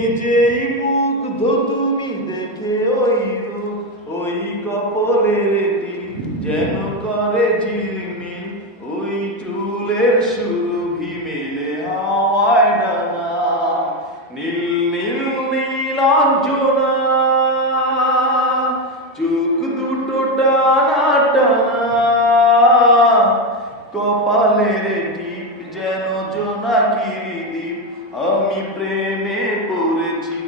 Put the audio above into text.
নিজেই মুগ্ধ তুমি দেখে ওই রূপ, ওই কপলের টিপ যেন করে ঝিলমিল, ওই চুলের সুরভি মেলে হাওয়ায় ডানা। নীল নীল নীলাঞ্জনা, চোখ দুটো টানা টানা, কপালের টিপ যেন জোনাকির দ্বীপ। আমি প্রেমে পড়েছি